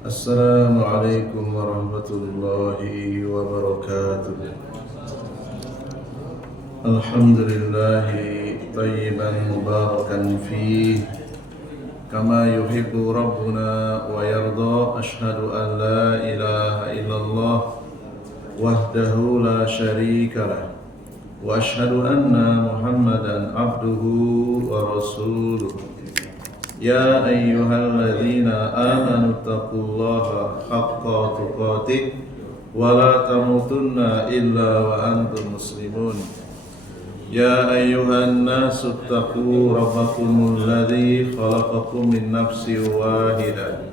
Assalamualaikum warahmatullahi wabarakatuh. Alhamdulillahi tayyiban mubarakan fih kama yuhibbu rabbuna wa yarda. Ashhadu an la ilaha illallah wahdahu la syarika lah wa ashhadu anna Muhammadan abduhu wa rasuluh. Ya ayyuhalladzina amanu taqullaha haqqa tuqatih wa la tamutunna illa wa antum muslimun. Ya ayyuhan nasu taqu rabbakumul ladzi khalaqakum min nafsin wahidah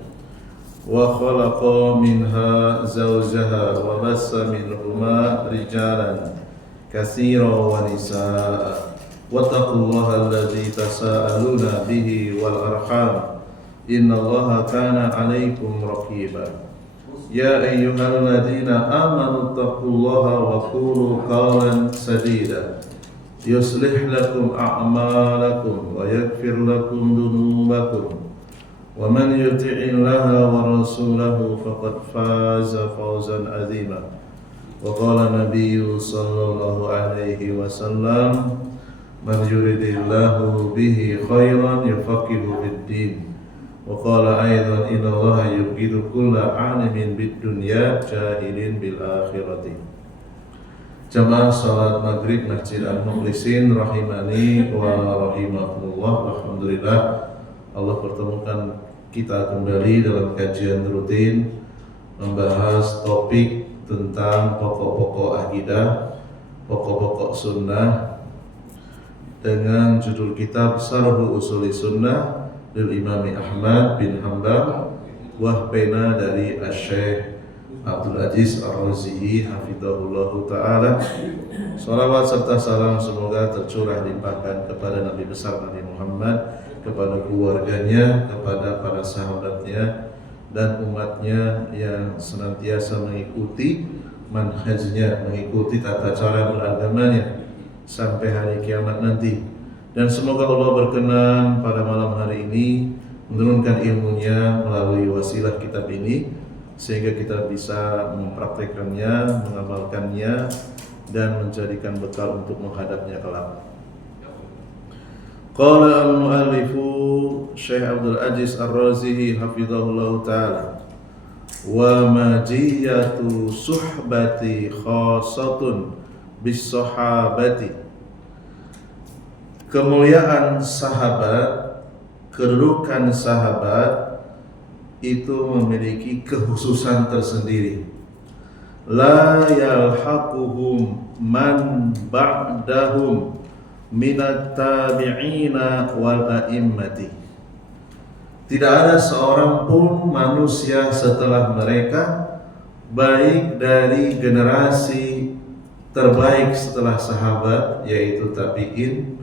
wa khalaqa minha zawjaha wa bassa minhuma rijalan katsiran wa nisaa'a. Wattaqullaha alladzi tasaaluna bihi wal arham innallaha kana 'alaikum raqiba. Ya ayyuhalladzina amanu taqullaha wa qulu qawlan sadida yuslih lakum a'malakum wa yaghfir lakum dhunubakum wa man yuti'illaha wa rasulahu faqad faza fawzan 'azima. Wa qala nabiyyu sallallahu alaihi wasallam, man yuridillahu bihi khairan yufaqihu fid-din. Wa qala aidan innallaha yubghidu kulla 'alimin bid-dunya jahilin bil akhirati. Jamaah salat maghrib Masjid Al-Mukhlisin rahimani wa rahimakumullah. Alhamdulillah Allah pertemukan kita kembali dalam kajian rutin membahas topik tentang pokok-pokok akidah, pokok-pokok sunnah, dengan judul kitab Syarh Usuli Sunnah lil Imam Ahmad bin Hanbal wahpena dari Asy-Syaikh Abdul Aziz Ar-Razihi hafizahullahu taala. Salawat serta salam semoga tercurah limpahkan kepada Nabi besar Nabi Muhammad, kepada keluarganya, kepada para sahabatnya dan umatnya yang senantiasa mengikuti manhajnya, mengikuti tata cara beragamanya sampai hari kiamat nanti. Dan semoga Allah berkenan pada malam hari ini menurunkan ilmunya melalui wasilah kitab ini, sehingga kita bisa mempraktekannya, mengamalkannya, dan menjadikan bekal untuk menghadapnya kelak. Qala al-muallifu Syekh Abdul Aziz Ar-Razihi hafizahullah ta'ala, wa majiyatu suhbati khasatun bis sahabati. Kemuliaan sahabat, kedudukan sahabat itu memiliki kekhususan tersendiri. La yalhaquhum man ba'dahum minat tabi'ina wal a'immati. Tidak ada seorang pun manusia setelah mereka, baik dari generasi terbaik setelah sahabat yaitu tabi'in,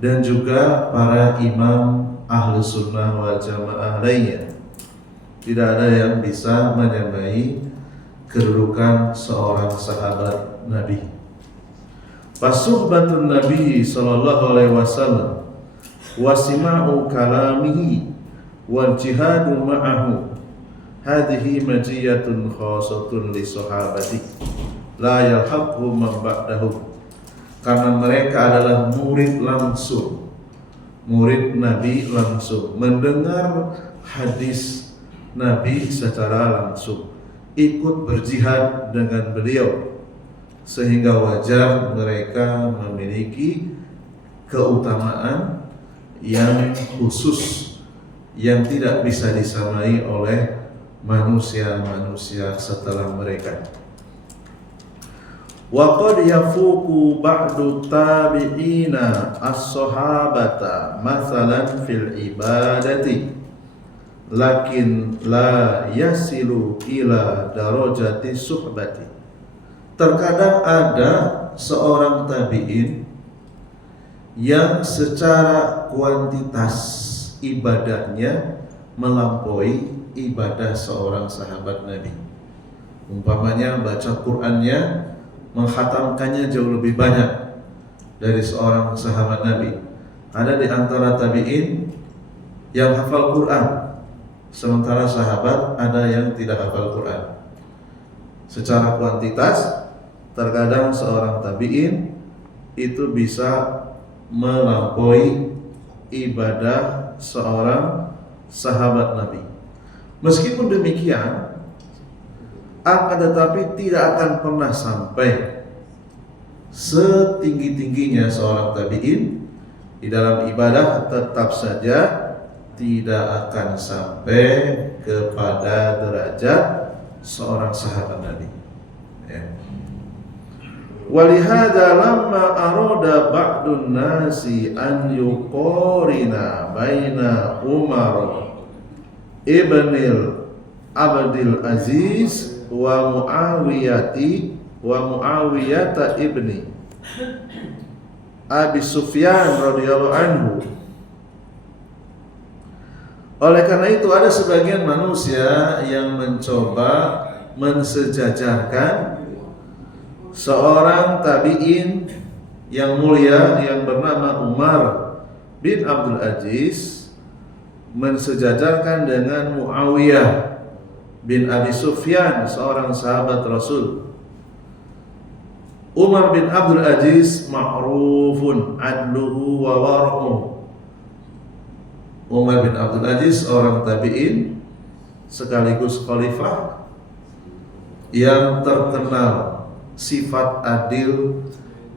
dan juga para imam ahlu sunnah wal jamaah lainnya. Tidak ada yang bisa menyamai kedudukan seorang sahabat Nabi. Fasuhbatun Nabi sallallahu alaihi wasallam wa sima'u kalamihi wal jihadu ma'ahu hadhihi majiyatun khasatun li sahabati la yalhaqhu man ba'dahu. Karena mereka adalah murid langsung, murid Nabi langsung, mendengar hadis Nabi secara langsung, ikut berjihad dengan beliau, sehingga wajar mereka memiliki keutamaan yang khusus yang tidak bisa disamai oleh manusia-manusia setelah mereka. Wa qad yafuqu ba'du tabi'ina as-sahabata mathalan fil ibadati lakin la yasilu ila darajati suhbati. Terkadang ada seorang tabi'in yang secara kuantitas ibadahnya melampaui ibadah seorang sahabat Nabi. Umpamanya baca Qur'annya, menghatamkannya jauh lebih banyak dari seorang sahabat Nabi. Ada di antara tabi'in yang hafal Quran, Sementara sahabat ada yang tidak hafal Quran. Secara kuantitas, terkadang seorang tabi'in itu bisa melampaui ibadah seorang sahabat Nabi. Meskipun demikian, akan tetapi tidak akan pernah sampai setinggi-tingginya seorang tabi'in di dalam ibadah, tetap saja tidak akan sampai kepada derajat seorang sahabat Nabi. Ya. Walihada lamma arada ba'dun nasi an yuqarina baina Umar ibnil Abdul Aziz wa Muawiyata ibni Abi Sufyan radhiyallahu anhu. Oleh karena itu ada sebagian manusia yang mencoba mensejajarkan seorang tabi'in yang mulia yang bernama Umar bin Abdul Aziz, mensejajarkan dengan Muawiyah bin Abi Sufyan, seorang sahabat Rasul. Umar bin Abdul Aziz ma'rufun adluhu wa wara'uhu. Umar bin Abdul Aziz seorang tabi'in sekaligus khalifah yang terkenal sifat adil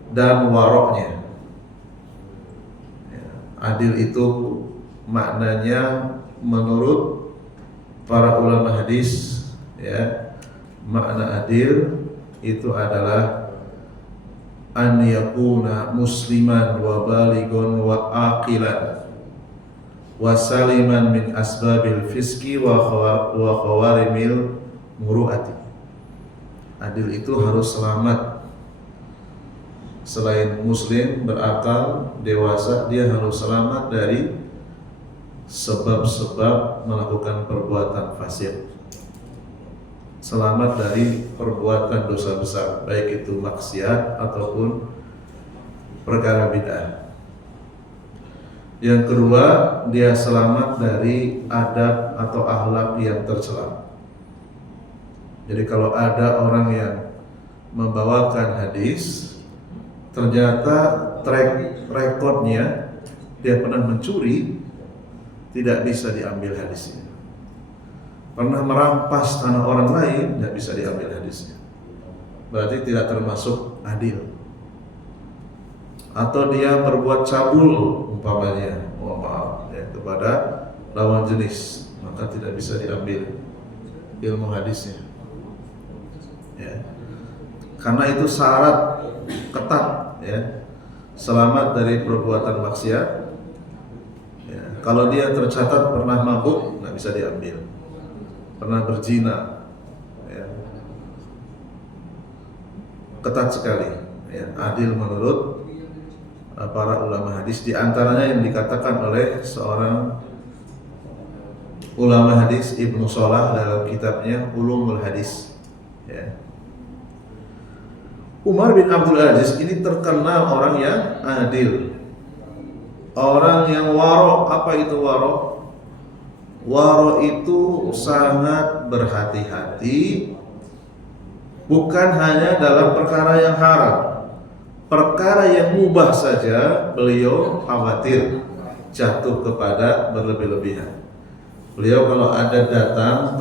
dan waroknya. Adil itu maknanya menurut para ulama hadis, ya, makna adil itu adalah an yakuna musliman wa balighun wa aqilan wa saliman min asbabil fiski wa khawarimil muru'ati. Adil itu harus selamat. Selain muslim, berakal, dewasa, dia harus selamat dari sebab-sebab melakukan perbuatan fasik, selamat dari perbuatan dosa besar, baik itu maksiat ataupun perkara bid'ah. Yang kedua, dia selamat dari adab atau akhlak yang tercela. Jadi kalau ada orang yang membawakan hadis, ternyata track recordnya dia pernah mencuri, tidak bisa diambil hadisnya. Pernah merampas tanah orang lain, tidak bisa diambil hadisnya. Berarti tidak termasuk adil. Atau dia berbuat cabul umpamanya, mohon maaf ya, kepada lawan jenis, maka tidak bisa diambil ilmu hadisnya. Ya. Karena itu syarat ketat, ya, selamat dari perbuatan maksiat. Ya. Kalau dia tercatat pernah mabuk, nggak bisa diambil. Pernah berzina, ya, ketat sekali, ya, adil menurut para ulama hadis. Di antaranya yang dikatakan oleh seorang ulama hadis, Ibnu Shalah, dalam kitabnya Ulumul Hadis, ya. Umar bin Abdul Aziz ini terkenal orang yang adil, orang yang waro. Apa itu waro? Waro itu sangat berhati-hati, bukan hanya dalam perkara yang haram, perkara yang mubah saja beliau khawatir jatuh kepada berlebih-lebihan. Beliau kalau ada datang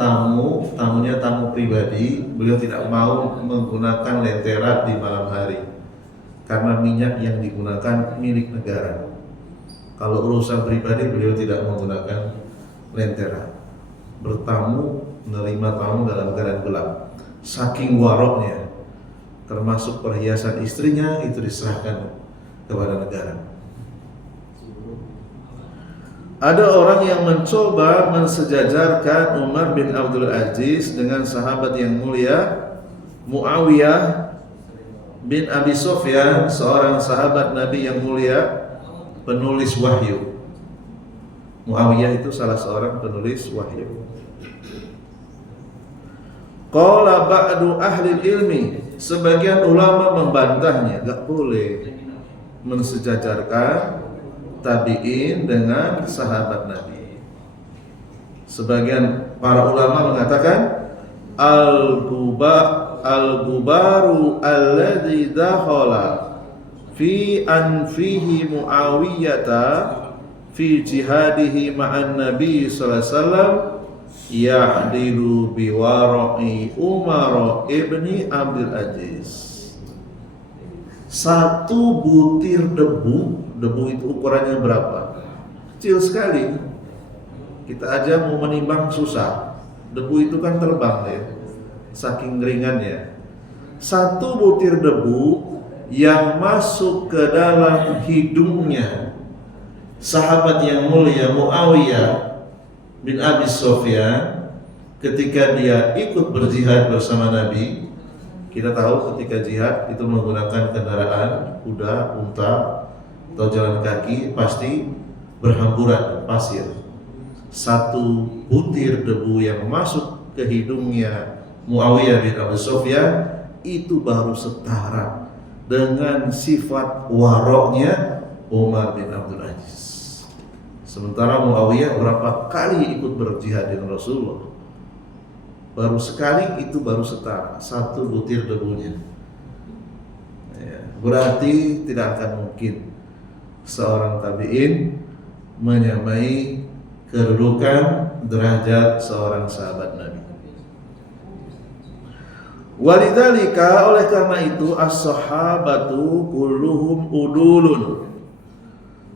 tamunya tamu pribadi, beliau tidak mau menggunakan lentera di malam hari karena minyak yang digunakan milik negara. Kalau urusan pribadi beliau tidak menggunakan lentera. Bertamu, menerima tamu dalam keadaan gelap. Saking waroknya, termasuk perhiasan istrinya itu diserahkan kepada negara. Ada orang yang mencoba mensejajarkan Umar bin Abdul Aziz dengan sahabat yang mulia Muawiyah bin Abi Sufyan, seorang sahabat Nabi yang mulia, penulis wahyu. Muawiyah itu salah seorang penulis wahyu. Qala ba'du ahli ilmi, sebagian ulama membantahnya, gak boleh mensejajarkan tabi'in dengan sahabat Nabi. Sebagian para ulama mengatakan al-gubaru alladzi dakhala fi anfihi Muawiyata fi jihadihi ma'an Nabi sallallahu alaihi wasallam ya'dilu biwara'i Umar ibni Abdul Aziz. Satu butir debu itu ukurannya berapa? Kecil sekali. Kita aja mau menimbang susah. Debu itu kan terbang ya, saking ringannya. Satu butir debu yang masuk ke dalam hidungnya sahabat yang mulia Muawiyah bin Abi Sufyan ketika dia ikut berjihad bersama Nabi. Kita tahu ketika jihad itu menggunakan kendaraan kuda, unta atau jalan kaki, pasti berhamburan pasir. Satu butir debu yang masuk ke hidungnya Muawiyah bin Abi Sufyan itu baru setara dengan sifat waroknya Umar bin Abdul Aziz. Sementara Muawiyah berapa kali ikut berjihad dengan Rasulullah, baru sekali itu baru setara satu butir debunya. Ya, berarti tidak akan mungkin seorang tabi'in menyamai kedudukan derajat seorang sahabat Nabi. Walidzalika, oleh karena itu as-sahabatu kulluhum udulun.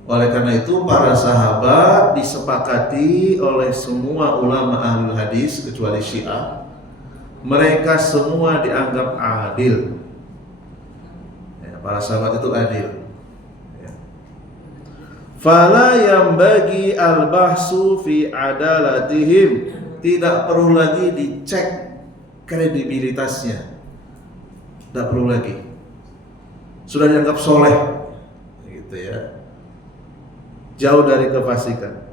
Oleh karena itu para sahabat disepakati oleh semua ulama ahlul hadis kecuali Syiah, mereka semua dianggap adil. Ya, para sahabat itu adil. Ya. Fala yambagi al-bahsu fi adalatihim, tidak perlu lagi dicek kredibilitasnya, tidak perlu lagi, sudah dianggap soleh, gitu ya. Jauh dari kefasikan.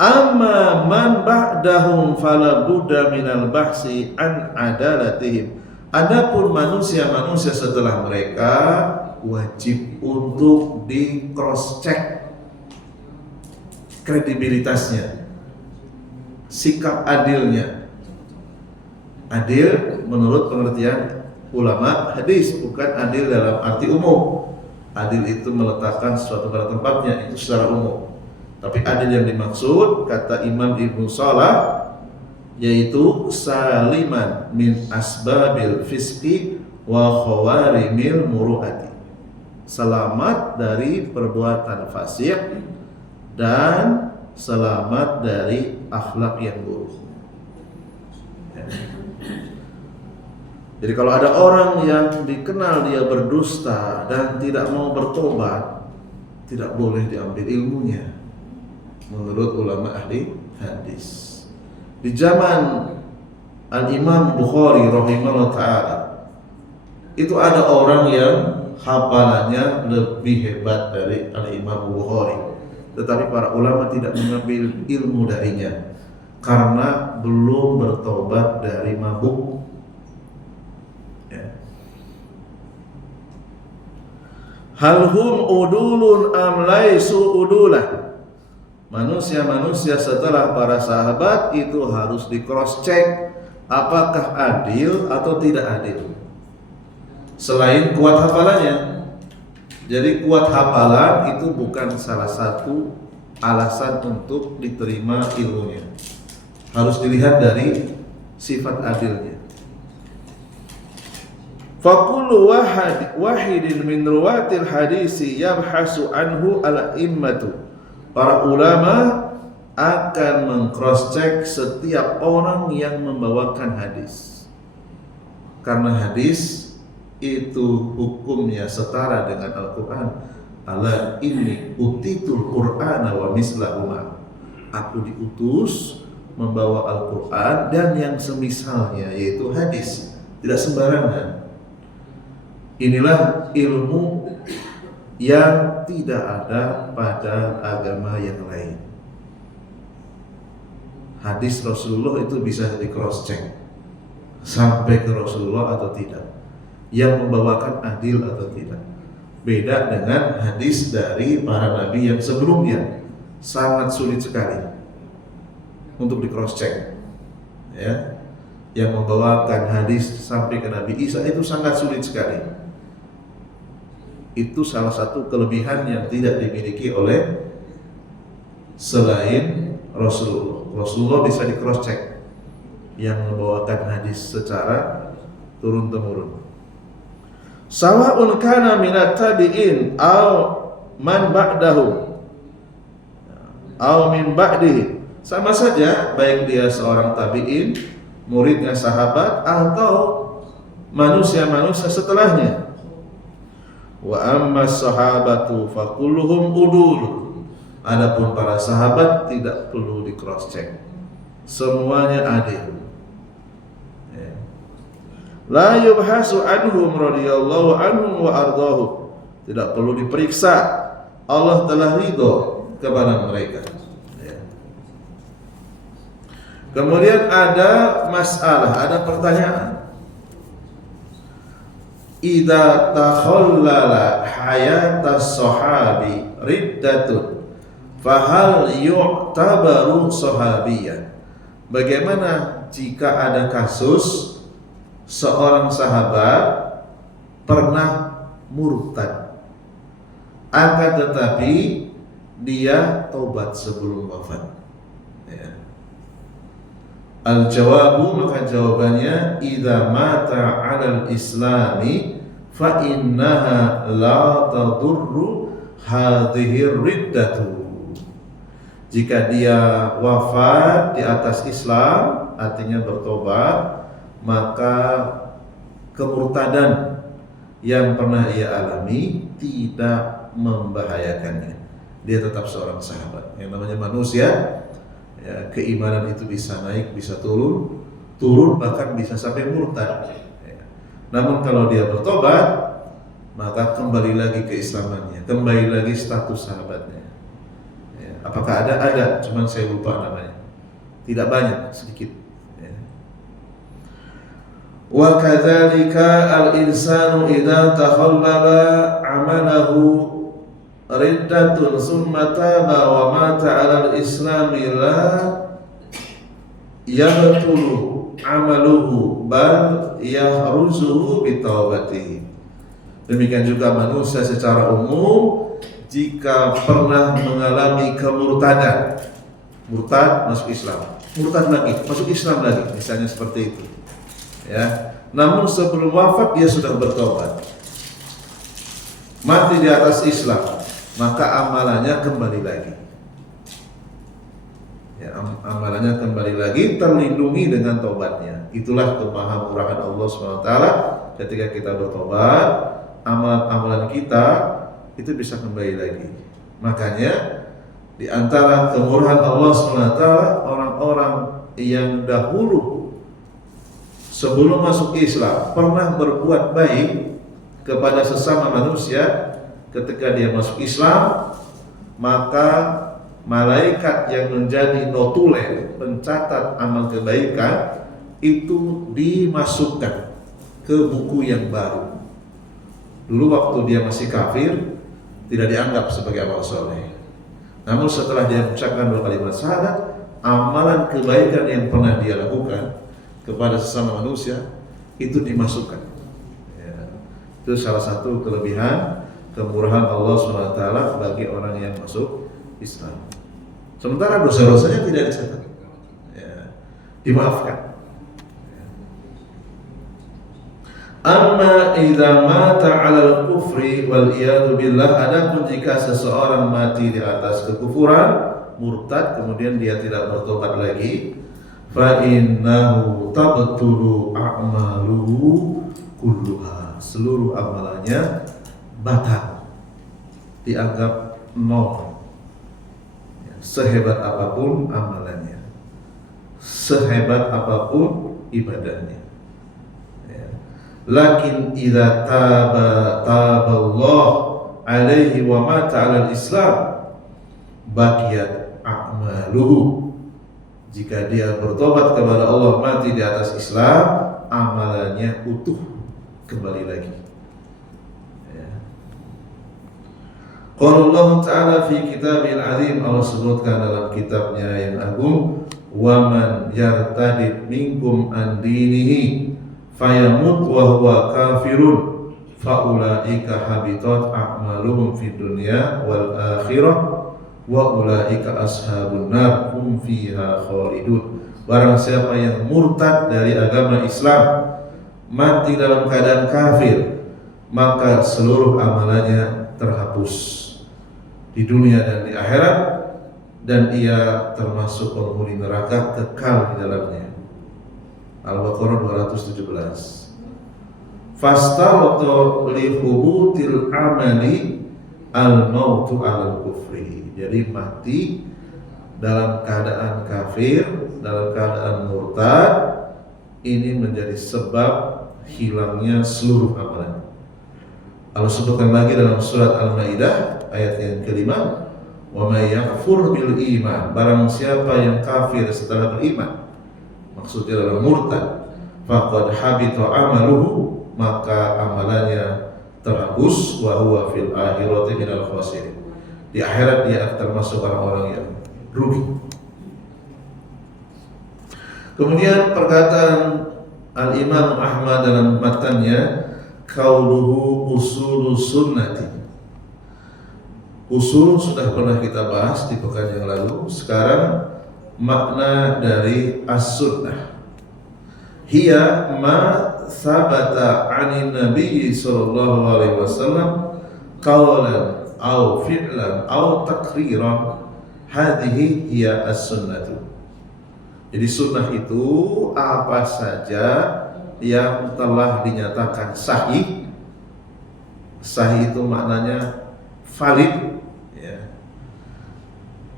Amma man ba'dahum fala budda minal bahsi an adalatihim. Adapun manusia-manusia setelah mereka wajib untuk di cross check kredibilitasnya, sikap adilnya. Adil menurut pengertian ulama hadis, bukan adil dalam arti umum. Adil itu meletakkan sesuatu pada tempatnya, itu secara umum. Tapi adil yang dimaksud, kata Imam Ibnu Salah, yaitu saliman min asbabil fisqi wa khawarimil muru'ati, selamat dari perbuatan fasik dan selamat dari akhlak yang buruk. Jadi kalau ada orang yang dikenal dia berdusta dan tidak mau bertobat, tidak boleh diambil ilmunya menurut ulama ahli hadis. Di zaman Al-Imam Bukhari rahimahullah ta'ala, itu ada orang yang hafalannya lebih hebat dari Al-Imam Bukhari, tetapi para ulama tidak mengambil ilmu darinya karena belum bertobat dari mabuk. Hal hum udulun am laisu udulah. Manusia-manusia setelah para sahabat itu harus di cross check apakah adil atau tidak adil. Selain kuat hafalannya. Jadi kuat hafalan itu bukan salah satu alasan untuk diterima ilmunya. Harus dilihat dari sifat adilnya. Fakullu wahidin min ruwatil hadisi yabhasu anhu al-immatu. Para ulama akan meng-cross check setiap orang yang membawakan hadis, karena hadis itu hukumnya setara dengan Al-Quran. Ala inni utitul Qur'ana wa mislahuma. Aku diutus membawa Al-Quran dan yang semisalnya, yaitu hadis. Tidak sembarangan. Inilah ilmu yang tidak ada pada agama yang lain. Hadis Rasulullah itu bisa di cross check sampai ke Rasulullah atau tidak, yang membawakan adil atau tidak. Beda dengan hadis dari para nabi yang sebelumnya, sangat sulit sekali. untuk di cross check, ya. Yang membawakan hadis sampai ke Nabi Isa itu sangat sulit sekali. Itu salah satu kelebihan yang tidak dimiliki oleh selain Rasulullah. Rasulullah bisa di cross check, yang membawakan hadis secara turun temurun. Sawa'un kana minat tabi'in aw man ba'dahu aw min ba'dihi. Sama saja baik dia seorang tabi'in, muridnya sahabat, atau manusia-manusia setelahnya. Wa amma sahabatu fakulluhum udul. Adapun para sahabat tidak perlu di cross check, semuanya adil. La yubhasu anhum radhiyallahu anhum wa ardahu. Tidak perlu diperiksa, Allah telah ridho kepada mereka. Kemudian ada masalah, ada pertanyaan. Idza takhallala hayatas sahabi riddatun fahal yu'tabaru sahabiyyan. Bagaimana jika ada kasus seorang sahabat pernah murtad, akan tetapi dia taubat sebelum wafat? Ya. Al-jawabu, maka jawabannya, idza mata 'alal islami fa innaha la tadurru hadhihi riddatu. Jika dia wafat di atas Islam, artinya bertobat, maka kemurtadan yang pernah ia alami tidak membahayakannya. Dia tetap seorang sahabat. Yang namanya manusia, ya, keimanan itu bisa naik, bisa turun, bahkan bisa sampai murtad. Ya. Namun kalau dia bertobat, maka kembali lagi keislamannya, kembali lagi status sahabatnya. Ya. Apakah ada? Ada, cuman saya lupa namanya. Tidak banyak, sedikit. Ya. Wa kadzalika al-insanu idza takhallala 'amalahu riddatun summa taba wa mata 'alal islami la yabtulu 'amaluhu bal yahruzuhu bitaubatihi. Demikian juga manusia secara umum, jika pernah mengalami kemurtadan, murtad masuk Islam, murtad lagi masuk Islam lagi, misalnya seperti itu, ya. Namun sebelum wafat dia sudah bertobat, mati di atas Islam, maka amalannya kembali lagi. Ya, amalannya kembali lagi, terlindungi dengan tobatnya. Itulah kemahamurahan Allah SWT. Ketika kita bertobat, amalan-amalan kita itu bisa kembali lagi. Makanya di antara kemurahan Allah SWT, orang-orang yang dahulu sebelum masuk Islam pernah berbuat baik kepada sesama manusia. Ketika dia masuk Islam, maka malaikat yang menjadi notulen, pencatat amal kebaikan, itu dimasukkan ke buku yang baru. Dulu waktu dia masih kafir, tidak dianggap sebagai amal soleh. Namun setelah dia mengucapkan 2 kalimat syahadat, amalan kebaikan yang pernah dia lakukan kepada sesama manusia itu dimasukkan. Ya. Itu salah satu kelebihan kemurahan Allah SWT bagi orang yang masuk Islam. Sementara dosa-dosanya tidak dicatat, ya, dimaafkan. Amma idza mata 'alal kufri wal iyadu billah, adapun jika seseorang mati di atas kekufuran, murtad, kemudian dia tidak bertobat lagi, fa innahu tabtulu a'maluhu kulluha, seluruh amalannya batal, dianggap nol. Sehebat apapun amalannya, sehebat apapun ibadahnya. Lakin idza taballah alaihi wa mata 'alal Islam baqiyat a'maluhu. Jika dia bertobat kepada Allah, mati di atas Islam, amalannya utuh, kembali lagi. Qala Allah Ta'ala fi kitabil azim, Allah sebutkan dalam kitabnya yang agung, wa man yartadid minkum an dinihi fayamut wa huwa kafirun faulaika habitat a'maluhum fid dunya wal akhirah wa ulaika ashabun nar hum fiha khalidun. Barang siapa yang murtad dari agama Islam, mati dalam keadaan kafir, maka seluruh amalannya terhapus di dunia dan di akhirat, dan ia termasuk penghuni neraka kekal di dalamnya. Al-Baqarah 217. Fastaratu li hubutil amali al-mautu al kufri. Jadi mati dalam keadaan kafir, dalam keadaan murtad, ini menjadi sebab hilangnya seluruh amalan. Allah sebutkan lagi dalam surat Al-Maidah ayat yang kelima, wa may yakfur bil iman, barang siapa yang kafir setelah beriman, maksudnya adalah murtad, faqad habita amaluhu, maka amalannya terhapus, wa huwa fil akhirati minal khasirin, di akhirat dia akan termasuk orang-orang yang rugi. Kemudian perkataan Al-Imam Ahmad dalam matanya, qauluhu usul sunnati. Usul sudah pernah kita bahas di pekan yang lalu. Sekarang makna dari as-sunnah. Hiya ma sabata 'anin nabi sallallahu alaihi wasallam qawlan aw fi'lan aw taqriran. Hadhihi hiya as-sunnatu. Jadi sunnah itu apa saja yang telah dinyatakan sahih. Sahih itu maknanya valid, ya,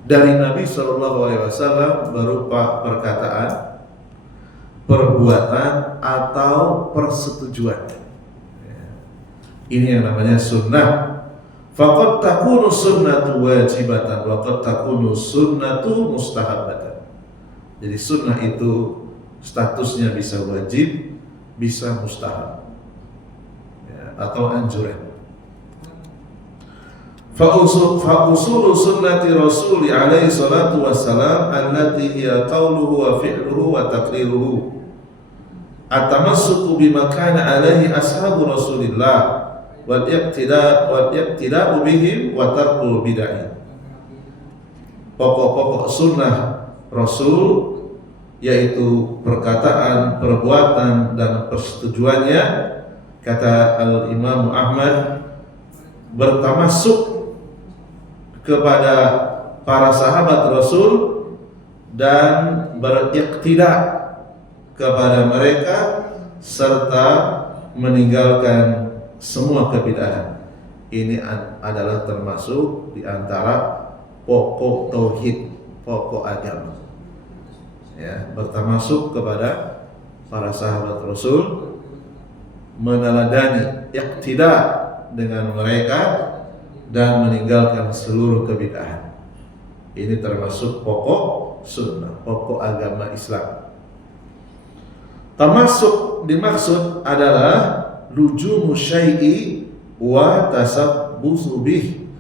dari Nabi SAW berupa perkataan, perbuatan atau persetujuan. Ini yang namanya sunnah. Faqad takunu sunnatu wajibatan wa qad takunu sunnatu mustahabatan. Jadi sunnah itu statusnya bisa wajib, bisa mustahab, ya, atau anjuran. Fa usulu sunnati Rasuli alaihi salatu wassalam allati hiya qawluhu wa fi'luhu wa taqriruhu atamassuku bima kana alaihi ashabu Rasulillah wal iqtida'u bihim wa tarkul bid'ah. Pokok-pokok sunnah Rasul yaitu perkataan, perbuatan dan persetujuannya, kata Al-Imam Ahmad, bertamasuk kepada para sahabat Rasul dan beriqtida kepada mereka serta meninggalkan semua kebid'ahan. Ini adalah termasuk di antara pokok tauhid, pokok agama. Ya, bertamasuk kepada para sahabat Rasul, meneladani, iqtida dengan mereka dan meninggalkan seluruh kebid'ahan. Ini termasuk pokok sunnah, pokok agama Islam. Tamasuk dimaksud adalah lujumu syai'i wa tasabbusu bih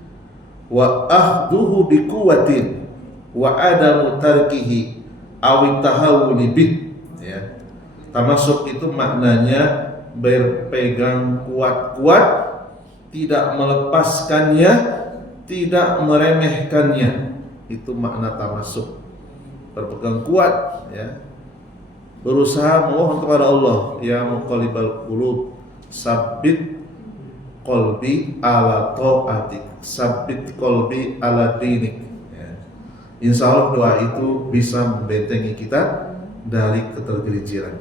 wa akhduhu biquwatin wa adamu tarkihi awit tahawuli bih, ya. Tamasuk itu maknanya berpegang kuat-kuat, tidak melepaskannya, tidak meremehkannya. Itu makna tamasuk. Berpegang kuat, ya. Berusaha memohon kepada Allah, ya muqallibal qulub, sabbit qalbi ala ta'atik, sabbit qalbi ala dinik. Insya Allah doa itu bisa membentengi kita dari ketergelinciran.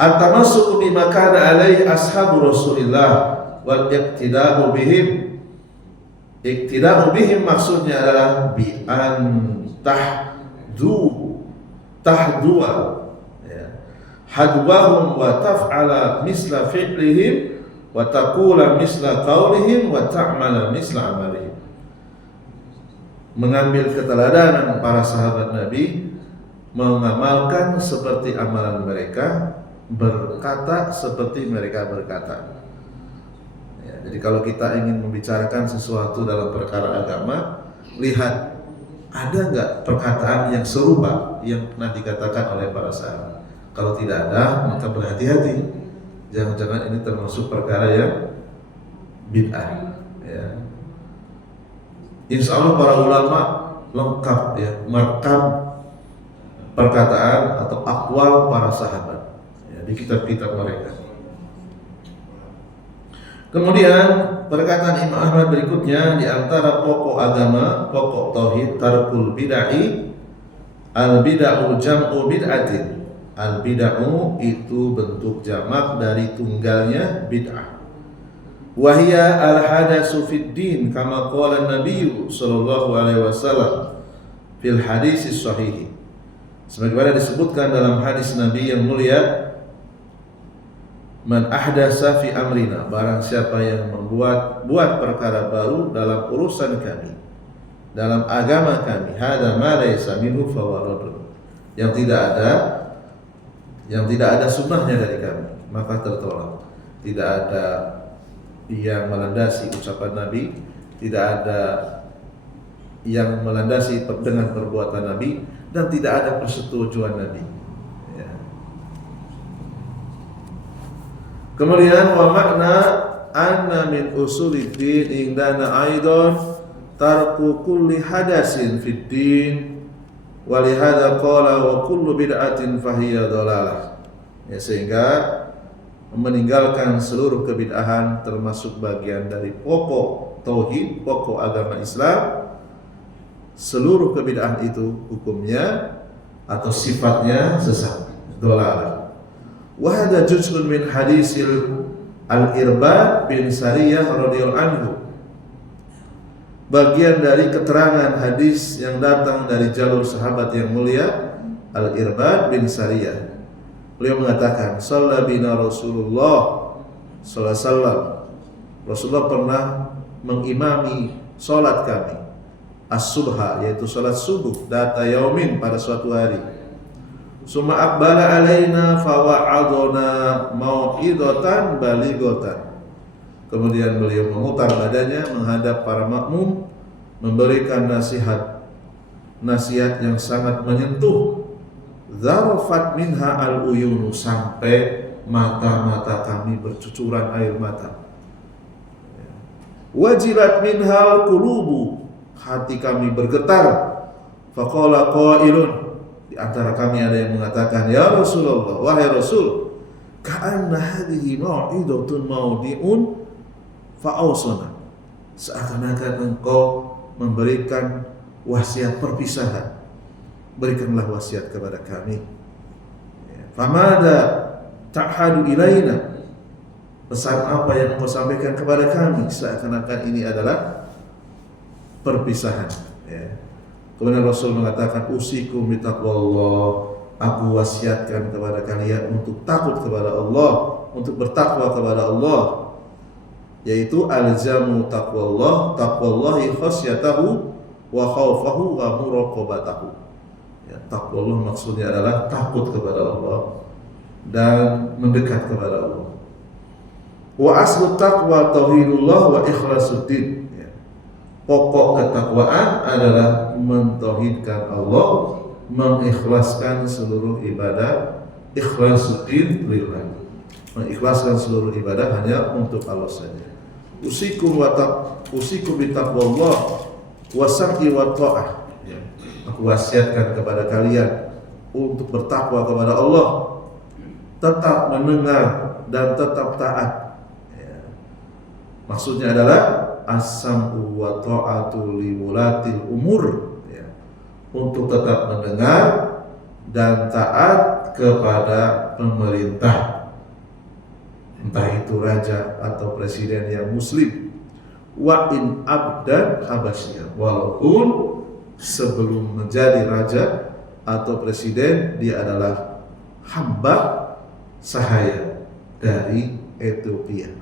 At-tamassuku bima kana alaihi ashabu Rasulillah wal iqtida'u bihim. Iqtida'u bihim maksudnya adalah bi an tahdua, ya, hadwahum wa taf'ala misla fi'lihim wa taqula misla qaulihim wa ta'mala misla amalihim. Mengambil keteladanan para sahabat Nabi, mengamalkan seperti amalan mereka, berkata seperti mereka berkata. Ya, jadi kalau kita ingin membicarakan sesuatu dalam perkara agama, lihat ada nggak perkataan yang serupa yang pernah dikatakan oleh para sahabat? Kalau tidak ada, maka berhati-hati. Jangan-jangan ini termasuk perkara yang bid'ah. Ya. Insya Allah para ulama lengkap ya merekam perkataan atau akwal para sahabat ya, di kitab-kitab mereka. Kemudian perkataan Imam Ahmad berikutnya, di antara pokok agama, pokok tauhid, tarkul bid'ah, al bid'u jam'u bid'atin. Al bid'u itu bentuk jamak dari tunggalnya bid'ah. Wahia al hadatsu fid din kama qala Nabi sallallahu alaihi wasallam fil hadis sahih. Sebagaimana disebutkan dalam hadis Nabi yang mulia, man ahdasa fi amrina, barang siapa yang buat perkara baru dalam urusan kami, dalam agama kami, hada ma laysa minhu fawaradun, yang tidak ada sunnahnya dari kami, maka tertolak. Tidak ada yang melandasi ucapan Nabi, tidak ada yang melandasi dengan perbuatan Nabi, dan tidak ada persetujuan Nabi. Ya. Kemudian wa makna anna min usuliddin indana aidan tarku kulli hadasin fid din wa li hadza qala wa kullu bid'atin fahiya dhalalah. Ya, sehingga meninggalkan seluruh kebid'ahan termasuk bagian dari pokok tauhid, pokok agama Islam. Seluruh kebid'ahan itu hukumnya atau sifatnya sesat, dhalalah. Wa hadza juz'un min hadisil Al-Irbad bin Sariyah radhiyallahu anhu. Bagian dari keterangan hadis yang datang dari jalur sahabat yang mulia Al-Irbad bin Sariyah. Beliau mengatakan, "Shalla bina Rasulullah sallallahu alaihi wasallam." Rasulullah pernah mengimami salat kami. As-subha, yaitu salat subuh, data yaumin, pada suatu hari. Summa aqbala alaina fawa'adona mau'idatan balighatan. Kemudian beliau memutar badannya menghadap para makmum, memberikan nasihat yang sangat menyentuh. Zarafat minha al-uyunu, sampai mata-mata kami bercucuran air mata. Wajilat minha al-qulubu, hati kami bergetar. Faqala qailun, di antara kami ada yang mengatakan, ya Rasulullah, wahai Rasul, ka'anna hadhihi mau'idatun maudi'un fa'ausana, seakan-akan engkau memberikan wasiat perpisahan, berikanlah wasiat kepada kami. Famada ta'hadu ilaina, pesan apa yang engkau sampaikan kepada kami, seakan-akan ini adalah perpisahan. Ya. Kemudian Rasul mengatakan, usikum bitaqwallah, aku wasiatkan kepada kalian untuk takut kepada Allah, untuk bertakwa kepada Allah, yaitu alzamu taqwallah, taqwallahi khasyatahu wa khaufahu wa muraqabatahu. Ya, taqwallah maksudnya adalah takut kepada Allah dan mendekat kepada Allah. Wa aslu taqwa tauhidullah wa ikhlasuddin. Pokok ketakwaan adalah mentauhidkan Allah, mengikhlaskan seluruh ibadah, ikhlasuddin lillah, mengikhlaskan seluruh ibadah hanya untuk Allah saja. Usikum bitaqwallah wa sam'i wa ta'ah. Aku wasiatkan kepada kalian untuk bertakwa kepada Allah, tetap mendengar dan tetap taat. Maksudnya adalah as-sam'u wa ta'atu li wulatil umur, ya, untuk tetap mendengar dan taat kepada pemerintah, entah itu raja atau presiden yang muslim. Wa in abdan habasya, walaupun sebelum menjadi raja atau presiden dia adalah hamba sahaya dari Ethiopia.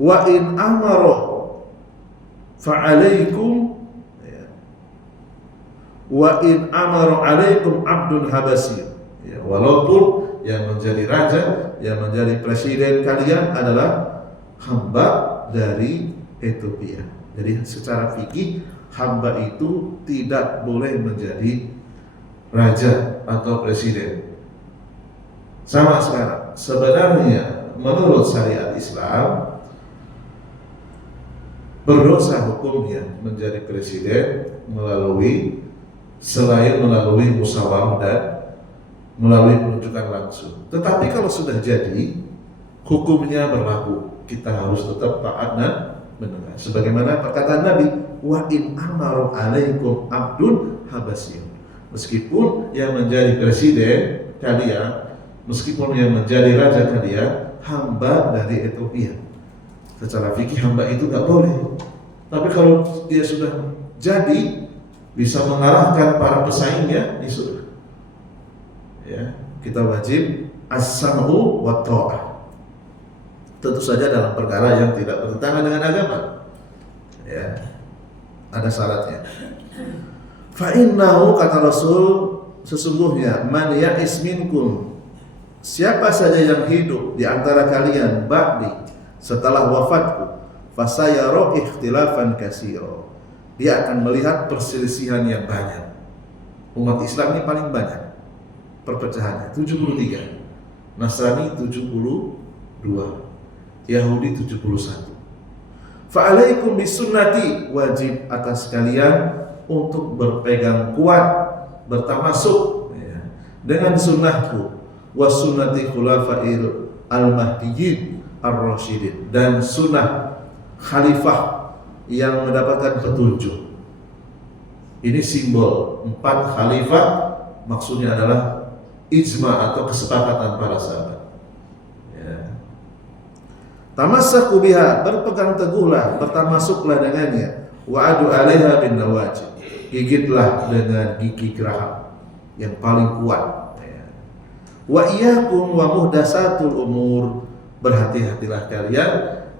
Wa in amara fa'alaikum, wa in amara alaikum abdun habasi, ya, walaupun yang menjadi raja, yang menjadi presiden kalian adalah hamba dari Ethiopia. Jadi secara fikih hamba itu tidak boleh menjadi raja atau presiden. Sama sekarang, sebenarnya menurut syariat Islam berdosa hukumnya menjadi presiden selain melalui musyawarah dan melalui penunjukan langsung. Tetapi kalau sudah jadi, hukumnya berlaku. Kita harus tetap taat dan mendengar. Sebagaimana perkataan Nabi, wa in amaru alaikum abdun habasyun. Meskipun yang menjadi presiden kalian, meskipun yang menjadi raja kalian hamba dari Ethiopia, secara fikih hamba itu nggak boleh. Tapi kalau dia sudah jadi bisa mengalahkan para pesaingnya, ini sudah. Ya, kita wajib as-sam'u wa ta'ah. Tentu saja dalam perkara yang tidak bertentangan dengan agama. Ya, ada syaratnya. Fa innahu, kata Rasul, sesungguhnya man ya'is minkum, siapa saja yang hidup di antara kalian ba'di, setelah wafatku, fasayara ikhtilafan katsira, dia akan melihat perselisihan yang banyak. Umat Islam ini paling banyak perpecahannya, 73. Nasrani 72, Yahudi 71. Fa'alaikum bisunnati, wajib atas kalian untuk berpegang kuat, bertamasuk dengan sunnahku, wa sunnati khulafa'il al-mahdiyyin ar-rasyidin, dan sunnah khalifah yang mendapatkan petunjuk. Ini simbol 4 khalifah, maksudnya adalah ijma atau kesepakatan para sahabat. Tamassaku biha, berpegang teguhlah, bertamasuklah dengannya. Wa'adu 'alaiha bin nawajid, gigitlah dengan gigi geraham yang paling kuat. Wa iyyakum wa muhdatsatul umur, berhati-hatilah kalian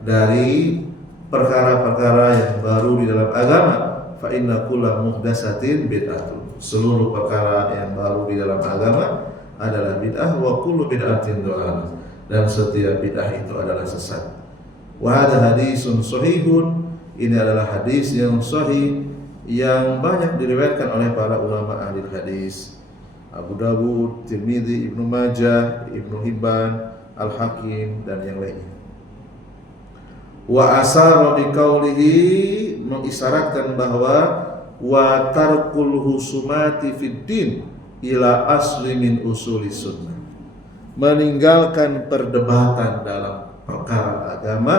dari perkara-perkara yang baru di dalam agama. Fa inna kulla muhdatsatin bid'atun, seluruh perkara yang baru di dalam agama adalah bid'ah, wa kullu bid'atin dhalalah, dan setiap bid'ah itu adalah sesat. Wa hadha hadisun sahihun, ini adalah hadis yang sahih yang banyak diriwayatkan oleh para ulama ahli hadis, Abu Dawud, Tirmidzi, Ibnu Majah, Ibnu Hibban, Al-Hakim, dan yang lainnya. Wa asara biqaulihi, mengisyaratkan bahwa wa tarkul husumati fid din ila asli min usuli sunnah, meninggalkan perdebatan dalam perkara agama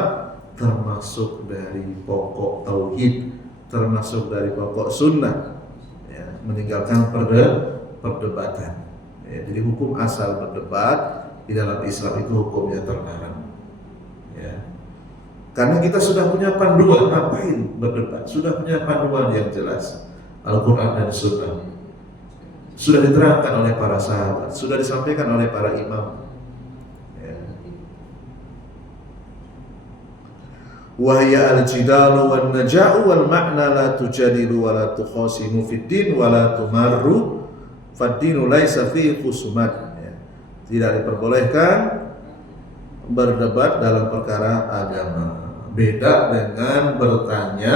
termasuk dari pokok tauhid, termasuk dari pokok sunnah, meninggalkan perdebatan. Jadi hukum asal berdebat di dalam Islam itu hukumnya terlarang. Karena kita sudah punya panduan, ngapain berdebat? Sudah punya panduan yang jelas, Al-Quran dan Sunnah. Sudah diterangkan oleh para sahabat, sudah disampaikan oleh para imam. Wahya al-jidalu wan naja'u wal ma'na la tujadilu wa la tukhasimu fid din wa la tumarru fad-dinu laisa fi khusumat. Tidak diperbolehkan berdebat dalam perkara agama. Beda dengan bertanya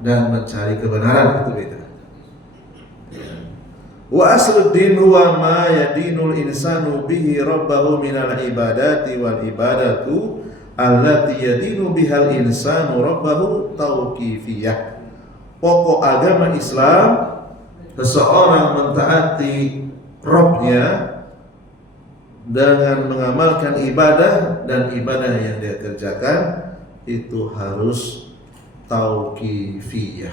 dan mencari kebenaran, itu beda. Wa asluddin huwa ma yadinul insanu bihi rabbahu minal ibadati wal ibadatu allati yadinu bihal insanu rabbahu tauqifiyah. Pokok agama Islam, seseorang mentaati Rabbnya dengan mengamalkan ibadah, dan ibadah yang dia kerjakan itu harus tauqifiyah,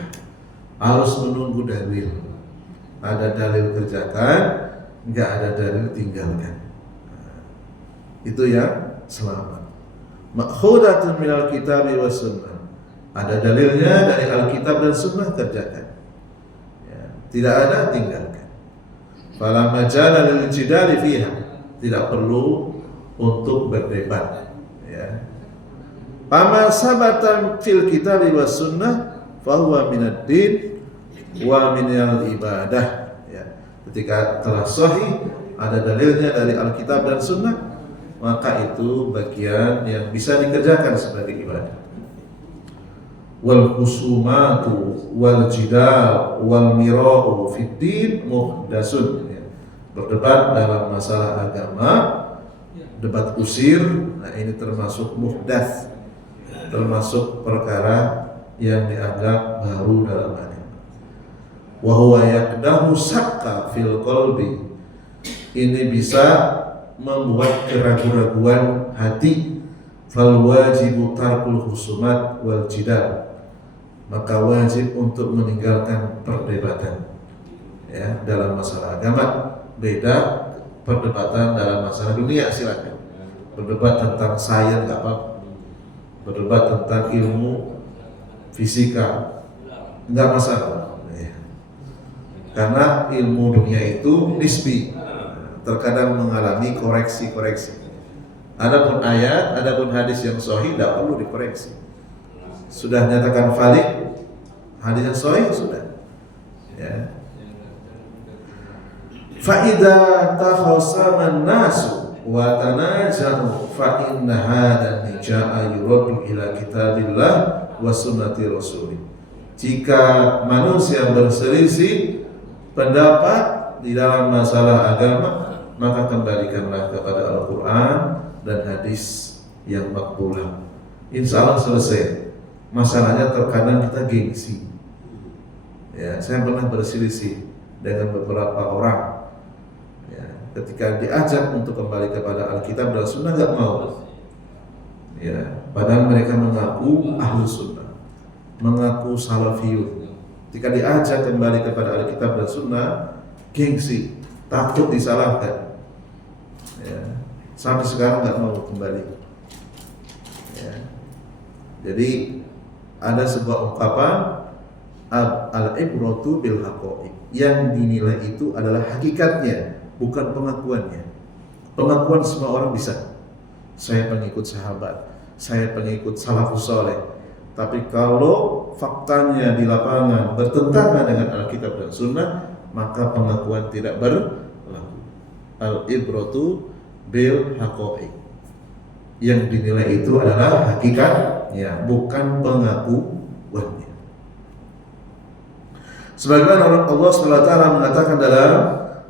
harus menunggu dalil. Ada dalil kerjakan, enggak ada dalil tinggalkan. Itu yang selamat. Makhudatun minal kitabi was sunnah, ada dalilnya dari Alkitab dan Sunnah, kerjakan. Tidak ada, tinggalkan. Fala majala lil jidali fiha, tidak perlu untuk berdebat. Fama sabatan fil kitabi was sunnah fahuwa minad din wa minal ibadah. Ketika telah sahih, ada dalilnya dari Alkitab dan Sunnah, maka itu bagian yang bisa dikerjakan sebagai ibadah. wal khusumatu wal jidal wal mira'u fid din muhdasun. Berdebat dalam masalah agama, debat usir, nah ini termasuk muhdats, termasuk perkara yang dianggap baru dalam agama. Wa huwa yaqdahu sakka fil qalbi, ini bisa membuat keraguan-raguan hati. Fal wajibu tarkul husumat wal jidal, maka wajib untuk meninggalkan perdebatan ya dalam masalah agama. Beda perdebatan dalam masalah dunia, silakan berdebat tentang sains nggak apa, berdebat tentang ilmu fisika nggak masalah ya. Karena ilmu dunia itu nisbi, terkadang mengalami koreksi-koreksi. Adapun ayat, adapun hadis yang sahih tidak perlu dikoreksi. Sudah nyatakan valid, hadis yang sahih sudah. Ya. Fa idza takhasama an-nasu wa tanajahu fa inna hadha nijaa yuraddu ila kitabillah wa sunnati rasulih. Jika manusia berselisih pendapat di dalam masalah agama, maka kembalikanlah kepada Al-Quran dan hadis yang makbulah. Insya Allah selesai. Masalahnya terkadang kita gengsi. Ya, saya pernah berselisih dengan beberapa orang. Ya, ketika diajak untuk kembali kepada Alkitab dan Sunnah nggak mau. Ya, padahal mereka mengaku ahlu sunnah, mengaku salafiyun. Ketika diajak kembali kepada Alkitab dan Sunnah, gengsi, takut disalahkan. Ya, sampai sekarang nggak mau kembali. Ya. Jadi ada sebuah ungkapan al-ibratu bil haqa'iq, yang dinilai itu adalah hakikatnya, bukan pengakuannya. Pengakuan semua orang bisa. Saya pengikut sahabat, saya pengikut salafus saleh. Tapi kalau faktanya di lapangan bertentangan dengan Alkitab dan Sunnah, maka pengakuan tidak berlaku. Al-ibratu bil haqa'iq, yang dinilai itu adalah hakikatnya, bukan pengakuannya. Sebagaimana Allah SWT mengatakan dalam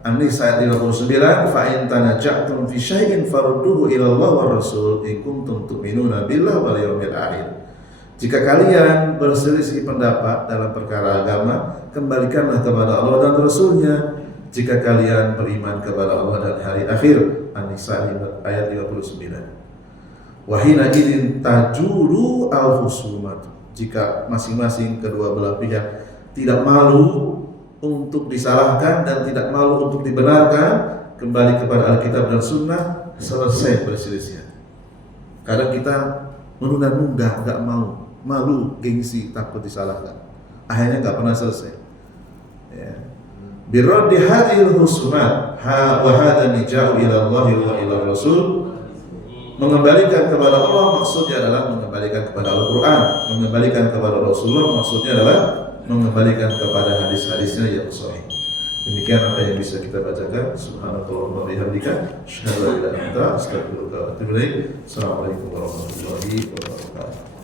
An-Nisa ayat 59, fa in tanaja'tum fi syai'in farudduhu ila Allah wa Rasul in kuntum tu'minuna billahi wal yawmil akhir. Jika kalian berselisih pendapat dalam perkara agama, kembalikanlah kepada Allah dan Rasulnya jika kalian beriman kepada Allah dan hari akhir. An-Nisa ayat 59. Wa hina idin tajuru al-husumat, jika masing-masing kedua belah pihak tidak malu untuk disalahkan dan tidak malu untuk dibenarkan, kembali kepada Alkitab dan Sunnah, selesai perselisihan. Kadang kita menunda-nunda, nggak mau, malu, gengsi, takut disalahkan, akhirnya nggak pernah selesai. Ya. Birraddi hadhil husumat wa hadha nija'u ila Allah wa ila Rasul. Mengembalikan kepada Allah maksudnya adalah mengembalikan kepada Al-Quran, mengembalikan kepada Rasulullah maksudnya adalah mengembalikan kepada hadis-hadisnya yang sahih. Demikian apa yang bisa kita bacakan. Subhanallah wa bihamdika, asyhadu an la ilaha illa anta, astaghfiruka wa atubu ilaik. Assalamualaikum warahmatullahi wabarakatuh.